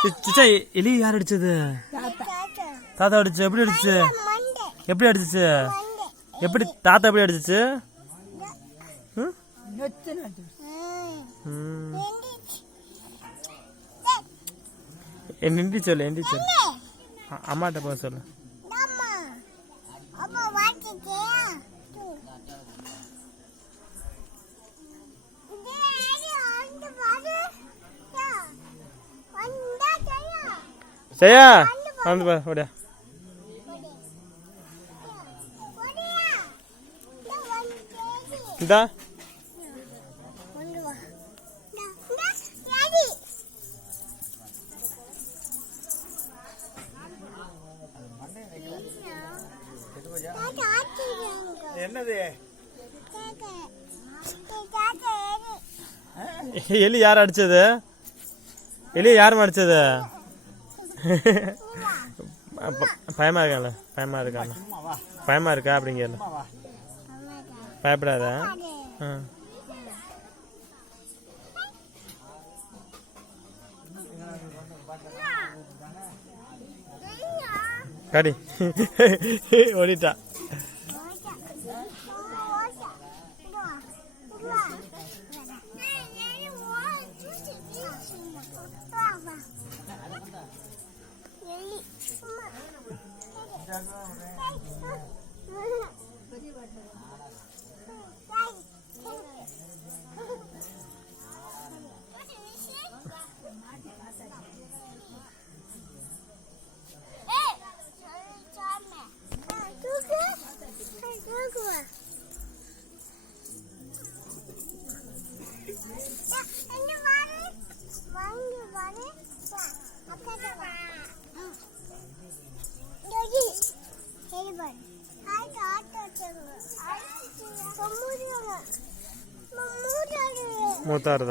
சிச்சா எலி யார் அடிச்சது? தாத்தா அடிச்சு. எப்படி அடிச்சு? எப்படி அடிச்சிச்சு? எப்படி தாத்தா எப்படி அடிச்சிச்சு? எந்தி சொல்லு, எந்தி சொல்லு. அம்மாட்ட போக சொல்லு. செய்யா வந்து பா ஓடியா. இந்தா என்னது எலி யார் அடிச்சது? எலி யாரும் அடிச்சது? பயமா இருக்கால? பயமா இருக்கால? பயமா இருக்கா? அப்படிங்க பயப்படாத. கடி ஓடிட்டா. மூத்தாரு